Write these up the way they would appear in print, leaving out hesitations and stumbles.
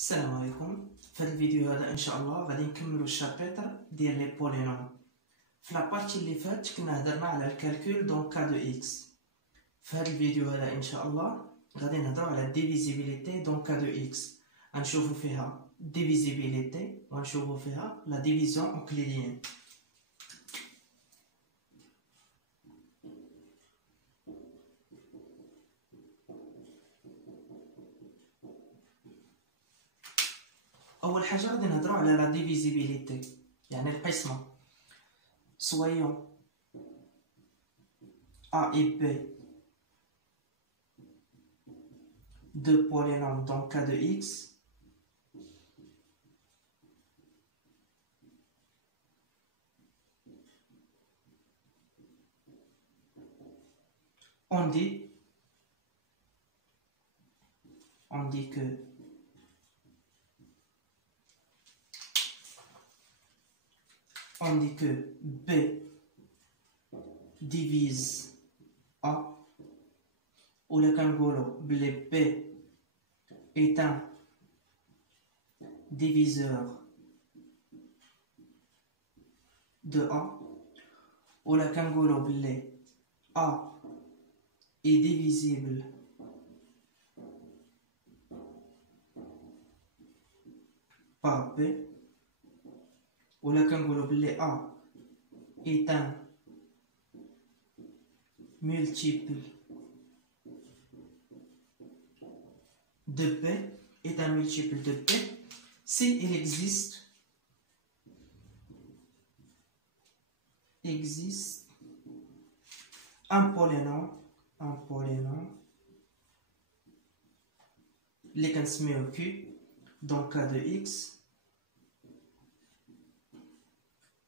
السلام عليكم. في هذا الفيديو هذا ان شاء الله غادي نكملوا الشابتر ديال لي بولينوم. في لابارتي اللي فات كنا هضرنا على الكالكول دون كا دو اكس. في هذا الفيديو هذا ان شاء الله غادي نهضروا على الديفيزيبيليتي دون كا دو اكس. غنشوفوا فيها ديفيزيبيليتي ونشوفوا فيها لا ديفيزيون اوكليديين. اول حاجه غادي نهضروا على لا ديفيزيبيليتي يعني القسمه. soyons a et b deux polynômes dans k de x, on dit que B divise A, ou le kangourou, B est un diviseur de A, ou le kangourou, A est divisible par B, ou le kangourou, A est un multiple de P, s'il existe un polynôme les considérons Q dans K de X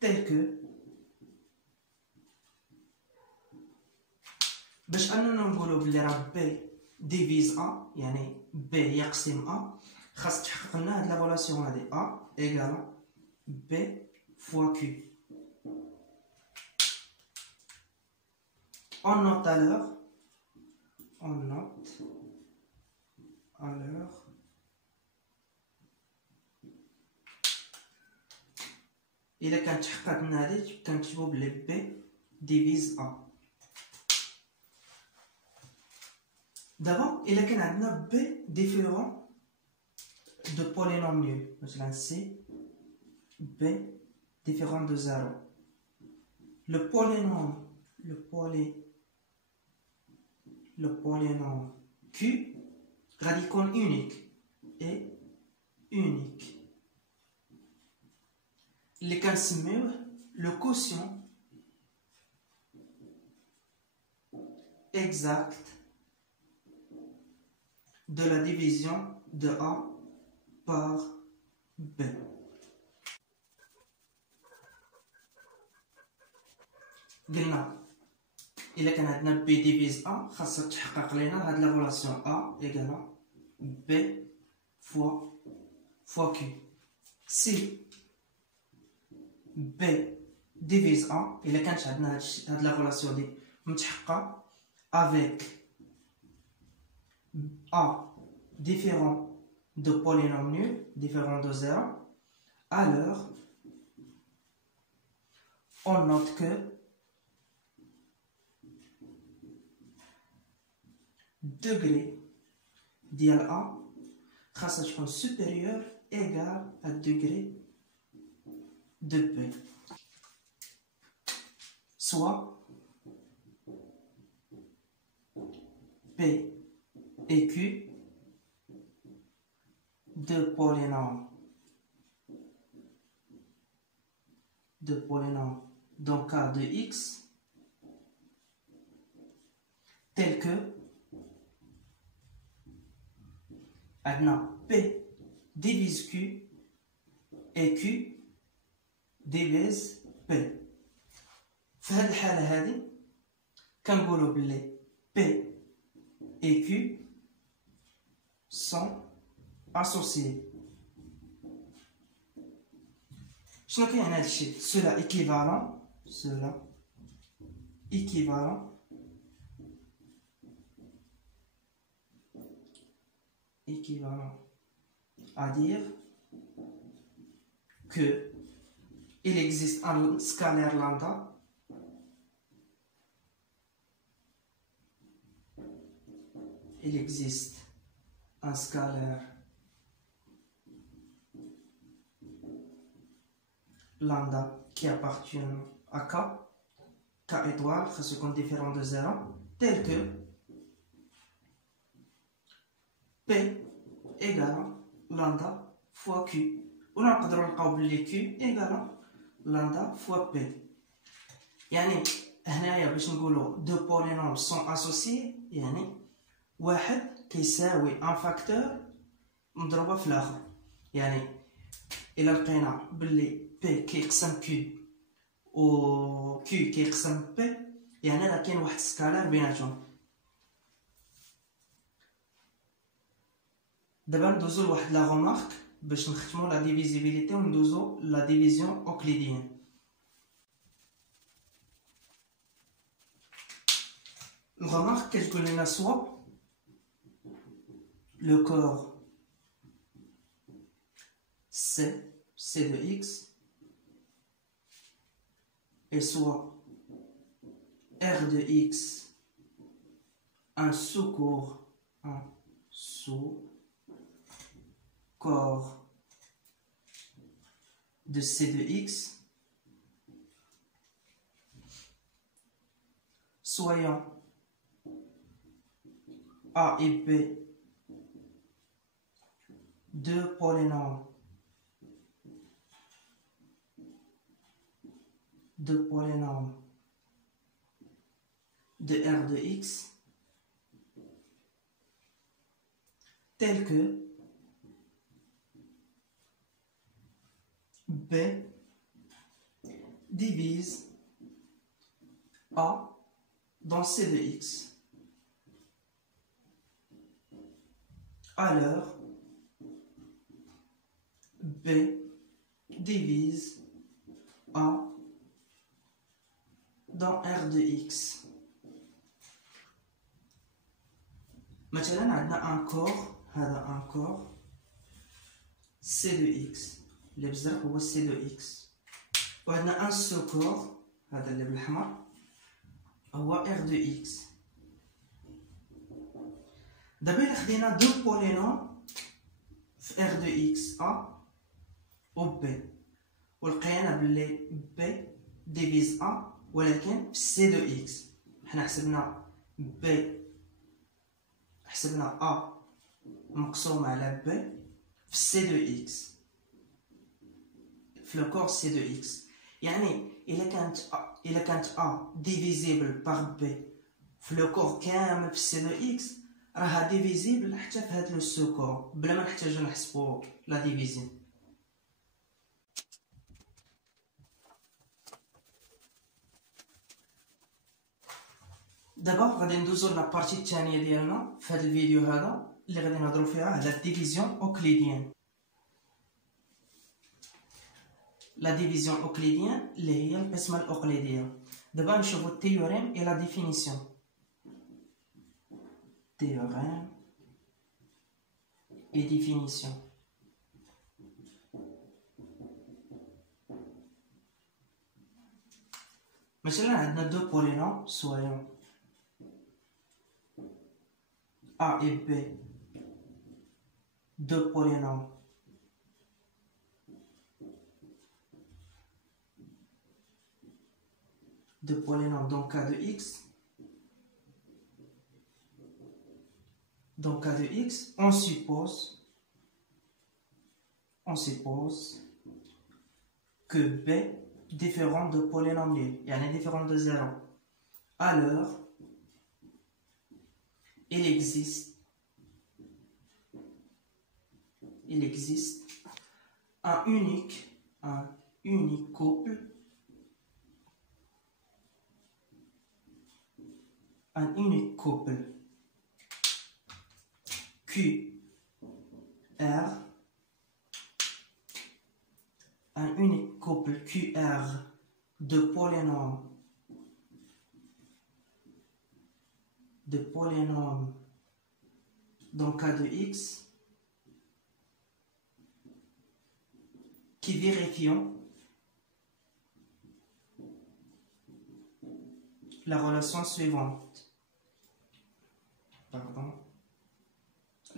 tel que باش اننا نقولوا بلي راه بي ديفيز ا يعني بي يقسم ا خاص تحقق لنا هاد لا ريلاسيون هادي ا ايكال بي فوا كيو. on note alors الا كانت تحققت لنا هادي كنكتبوا بلي بي ديفيز ا. D'abord, il y a B différent de polynôme nul. Donc, c'est B différent de 0. Le polynôme Q, radicon unique et unique. Les considérons le quotient exact de la division de A par B. قلنا إلا كان عندنا B ديفيز A خاصها تحقق لنا هاد لا ريلاسيون A إيكال B فوا Q. Si B ديفيز A إلا كانت عندنا هاد لا ريلاسيون دي متحققة avec A différent de polynôme nul, différent de 0, alors on note que degré d'A est supérieur égal à degré de B. Soit P et Q, deux polynômes dans K de X tel que P divise Q et Q divise P. في هذه الحالة هذه كنقولوا بلي P et Q sont associés. شنو كيعني هذا الشيء؟ cela équivalent à dire que il existe un scalaire lambda il existe un scalaire lambda qui appartient à K étoile, c'est compte différent de 0, tel que P égale lambda fois Q. On a le Q égale lambda fois P. يعني هنايا باش نقولوا deux polynômes sont associés يعني واحد كيساوي ان فاكتور مضروبه في الاخر. يعني الى لقينا باللي بي كيقسم كيو و كيو كيقسم بي يعني راه كاين واحد سكالار بيناتهم. دابا ندوزو لواحد لا غومارك باش نختمو لا ديفيزيبيليتي وندوزو لا ديفيزيون اوكليديان. الغومارك كتقول لنا سوا le corps C de X et soit R de X un sous-corps de C de X, soyant A et B deux polynômes de R de X tels que B divise A dans C de X. Alors B divise A dans R de X. مثلا عندنا un corps هذا un corps C de X اللي بزرق هو C de X وعندنا un sous-corps هذا اللي بالأحمر هو R de X. دابا إلا خدينا دو بولينوم في R de X A و B ولقينا بلي B ديفيز A ولكن في C de X. حنا حسبنا B حسبنا A مقسومة على B في C de X في لو كور C de X. يعني إلا كانت A ديفيزيبل باغ B في لو كور كامل في C de X راها ديفيزيبل حتى في هاد لو سو-كور بلا ما نحتاجو نحسبو لا ديفيزيون. دابا غادي ندوزو لابارتي الثانيه ديالنا في هذا الفيديو هذا اللي غادي نهضروا فيها على الديفيزيون اوكليديان. لا ديفيزيون اوكليديان اللي هي القسمه الاوكليديه. دابا نشوفوا التيوريم اي لا ديفينيسيون. تيوريم اي ديفينيسيون. مثلا عندنا دو بولينوم سويون A et B, deux polynômes dans K de X. Dans K de X, on suppose que B différent de polynôme nul, yani différent de 0. Alors, il existe un unique couple QR, un unique couple QR de polynômes dans K de X qui vérifions la relation suivante. Pardon.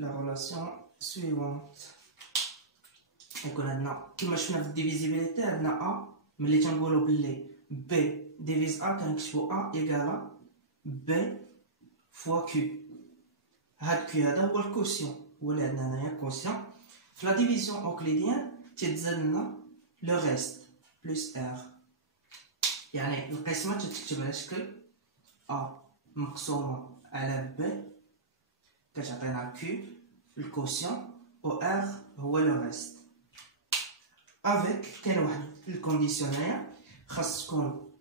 La relation suivante. يكون عندنا كما شفنا في الديفيزيبيليتي عندنا A ملي تنقولوا بلي B ديفيز A كنكتبوا A إيكالا B فوا Q. هاد Q هذا هو الكوسيون، هو اللي عندنا هنايا كوسيون. في لا ديفيزيون أوكليديان تيتزاد لنا لو ريست بلس R، يعني القسمة تتكتب على شكل A مقسومة على B كتعطينا Q الكوسيون و R هو لو ريست. افيك كاين واحد الكونديسيون هنايا، خاص تكون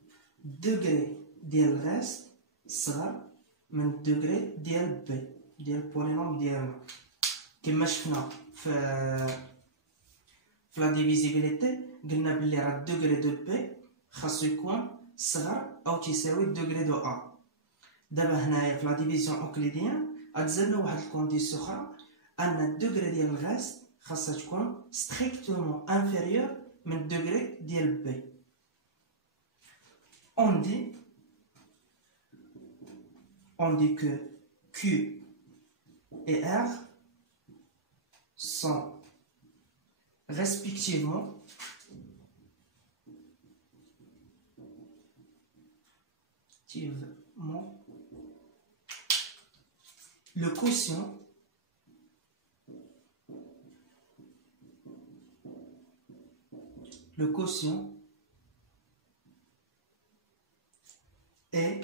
دوغري ديال الريست صغر من الدوغري ديال بي ديال البولينوم ديالنا. كما شفنا في لا ديفيزيبيليتي قلنا بلي راه الدوغري دو بي خاصو يكون صغر او تساوي الدوغري دو ا. دابا هنايا في لا ديفيزيون اوكليديان غتزادنا واحد الكونديسيون اخرى، ان الدوغري ديال الريست خاصها تكون strictement inférieure من الدوغري ديال B. On dit que Q et R sont respectivement le quotient et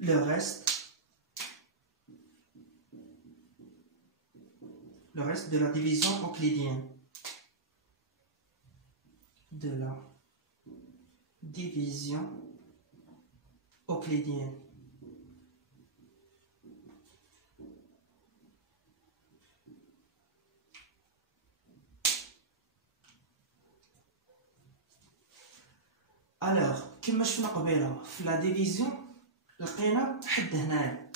le reste de la division euclidienne. Alors, كما شفنا قبيله في لا ديفيزيون لقينا حد هنايا،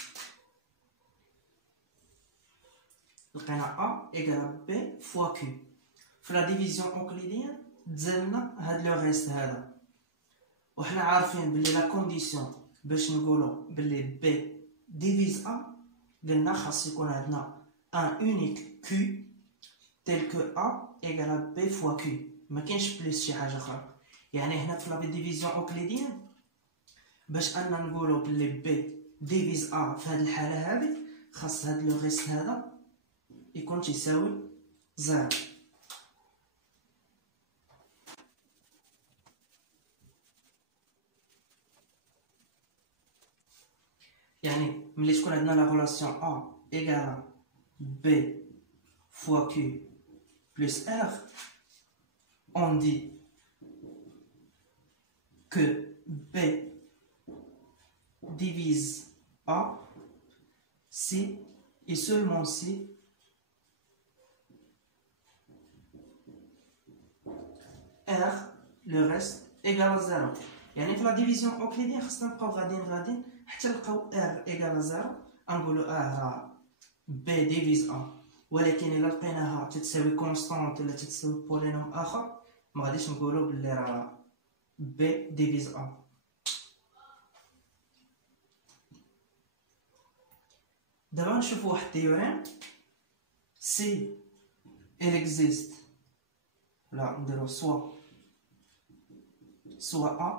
لقينا A إيكالا B فوا Q. في لا ديفيزيون أوكليديان تزادنا هاد لو ريست هذا، وحنا عارفين بلي لا كونديسيون باش نقولو بلي B ديفيز A قلنا خاص يكون عندنا ان اونيك Q تيل كو A إيكالا B فوا Q، ما كاينش بليس شي حاجة أخرى. يعني هنا في لا ديفيزيون اوكليديان باش اننا نقولوا بلي بي ديفيز ا في هذه الحاله هذه خاص هذا لو ريست هذا يكون تساوي زيرو. يعني ملي تكون عندنا لا ريلاسيون ا ايكالا بي فوا كيو بلس ار on dit que B divise A si et seulement si R le reste égale à 0. يعني في لا ديفيزيون اوكليديان خاصنا نبقاو غاديين حتى نلقاو R égale à 0 نقولوا راه B ديفيز A، ولكن الا لقيناها تتساوي كونستانت ولا تتساوي بولينوم اخر ما غاديش نقولوا بلي راه B divise A. دابا نشوفو واحد التيوريم. Si il existe là نديرو soit A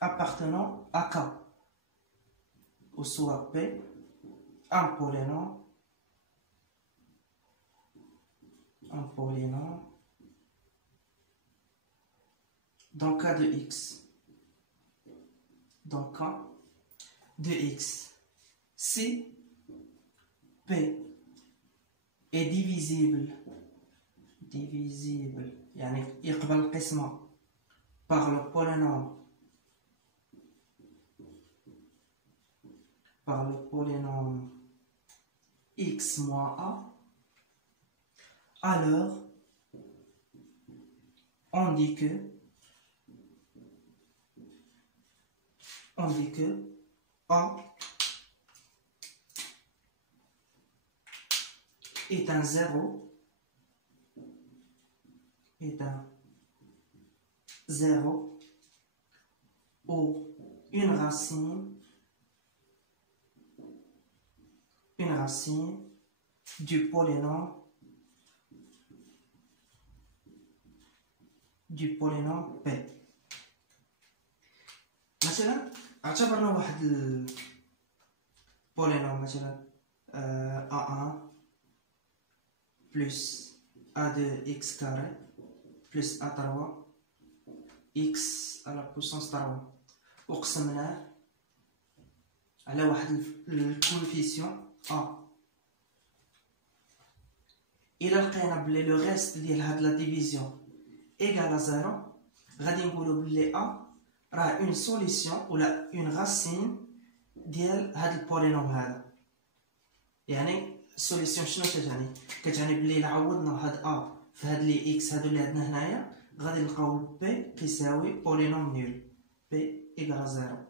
appartenant à K ou soit B un polynôme dans K de X. Dans K de X. Si P est divisible يعني يقبل القسمة par le polynôme X moins A, alors on dit que A est un zéro est un 0 ou une racine du polynôme P. مثلا اعتبرنا واحد البولينوم مثلا A1 plus A2x carré plus A3 x à la puissance 3 وقسمناه على واحد الكوفيسيون A. إلا لقينا بلي لو ريست ديال هاد لا ديفيزيون إيكال 0 غادي نقولو بلي A راه اون سوليسيون ولا اون راسين ديال هاد البولينوم هذا. يعني السوليسيون شنو كتعني بلي الا عوضنا هاد A في هاد لي x هادو اللي عندنا هنايا غادي نلقاو B كيساوي بولينوم نول B إيكال 0.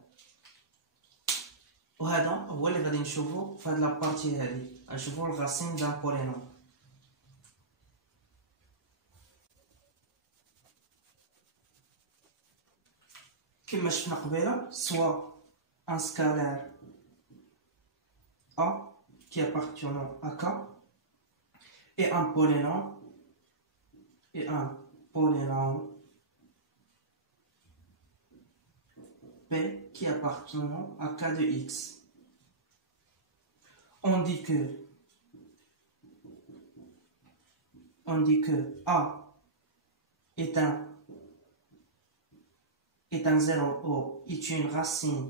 وهذا هو اللي غادي نشوفو في هاد لابارتي هادي، غنشوفو الغاسين دان بولينوم. كما شفنا قبيله سوا ان سكالير A qui appartenant à K et un polynôme P qui appartenant à K de X. On dit que A est un 0 ou est une racine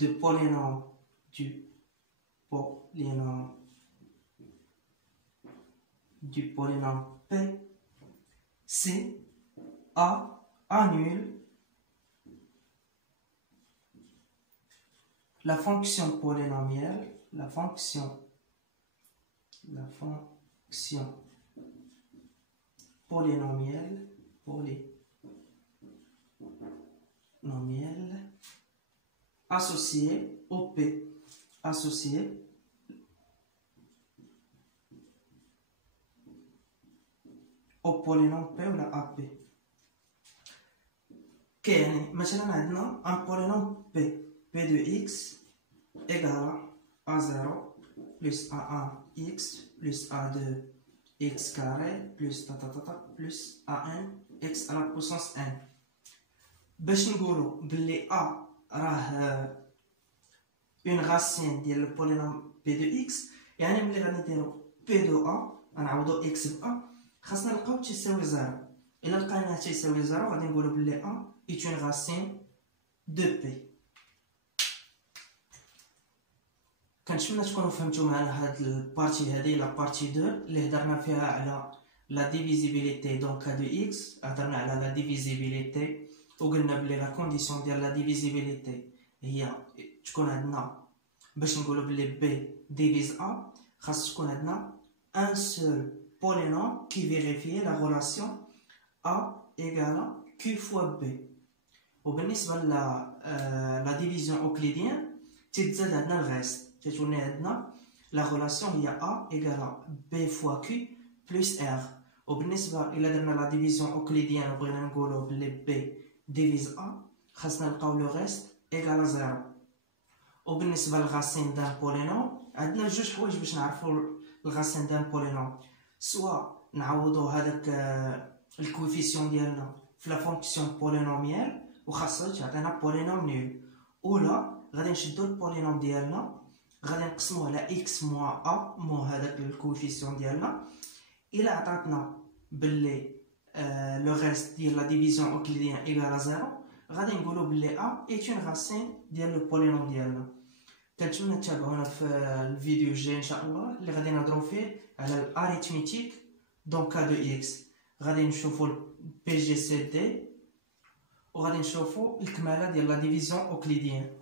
du polynôme P si A annule la fonction polynomiale associée au P, au polynôme P ou la AP. كيعني مثلا عندنا un polynôme P de X égale A0 plus A1x plus A2 x carré plus plus A1 x à la puissance n. باش نقولوا بلي A راه اون راسين ديال البولينوم P de X، يعني ملي غادي نديرو P de A غنعوضو x ب A خاصنا نلقاو تيساوي 0. الا لقيناه تيساوي 0 غادي نقولو بلي A est une racine de P. كنتمنى تكونوا فهمتوا معنا هاد البارتي هادي لا بارتي 2 اللي هضرنا فيها على لا ديفيزيبيليتي دونك دو اكس. هضرنا على لا ديفيزيبيليتي وقلنا بلي لا كونديسيون ديال لا ديفيزيبيليتي هي تكون عندنا باش نقولوا بلي بي ديفيز ا خاص تكون عندنا ان سول بولينوم كي فيريفي لا ريلاسيون ا ايغال كيو فوا بي. وبالنسبه لا ديفيزيون اوكليديان تتزاد عندنا الغيست تتولي عندنا لا ريلاسيون هي ا ايغال بي فوا كيو بلس ار. وبالنسبه الى درنا لا ديفيزيون اوكليديان وبغينا نقولوا بلي بي ديفيز ا خاصنا نلقاو لو غيست ايغال 0. وبالنسبه للغاسين دان بولينوم عندنا جوج حوايج باش نعرفوا الغاسين دان بولينوم، سوا نعوضو هذاك الكوفيسيون ديالنا في لا فونكسيون بولينوميال وخاصها تعطينا بولينوم نول، ولا غادي نشدو البولينوم ديالنا غادي نقسموه على اكس موان ا مو هذاك الكوفيسيون ديالنا. الا عطاتنا باللي لو ريست ديال لا ديفيزيون اوكليديان ايغال 0 غادي نقولوا باللي ا اي اون راسين ديال لو بولينوم ديالنا. كنتمنى تتابعونا في الفيديو الجاي ان شاء الله اللي غادي نهضروا فيه على الاريثميتيك دونك كا دو اكس. غادي نشوفوا البي جي سي دي وغادي نشوفوا الكماله ديال لا ديفيزيون اوكليديان.